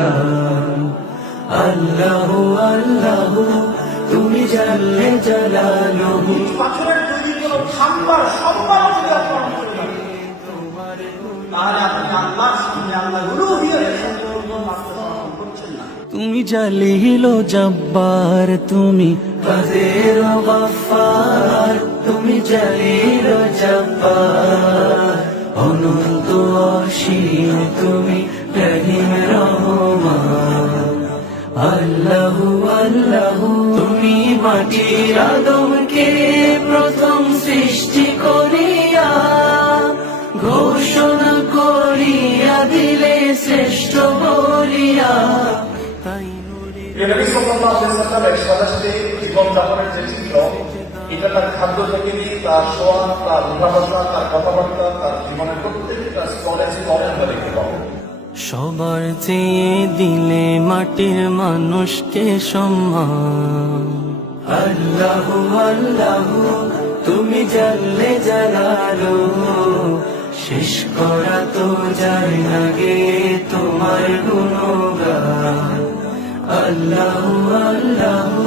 গুণগান। আল্লাহু আল্লাহু তুমি জানলে জালালুহু। পাথরের তৈরি কোনো খাম্বার সম্মান যদি অর্পণ করি, তাহলে আপনি আল্লাহর সামনে আল্লাহ উলুহিয়তের আত্মসমর্পণ করছেন না। তুমি জালিল জব্বার, তুমি কাদের গফফার, তুমি জালিল জব্বার, অনন্ত অসীম তুমি রহিম রহমান। আল্লাহু আল্লাহু তুমি মাটির আদমকে প্রথম সৃষ্টি করিয়া ঘোষণা করিয়া দিলে শ্রেষ্ঠ বলিয়া। তাই নবী সাল্লাল্লাহু আলাইহি ওয়াসাল্লামের সাথে জীবনযাপনের যে চিত্র, এটা তার খাদ্য থেকে নিয়ে তার শোয়া, তার উঠাবসা, তার কথাবার্তা, তার জীবনের প্রত্যেকটা স্তরে স্তরে আমরা দেখতে পাবো। সবার চেয়ে দিলে মাটির মানুষকে সম্মান। আল্লাহু আল্লাহু তুমি জানলে জালালুহু, শেষ করা তো যায় না গে তোমার গুণগান। আল্লাহু আল্লাহু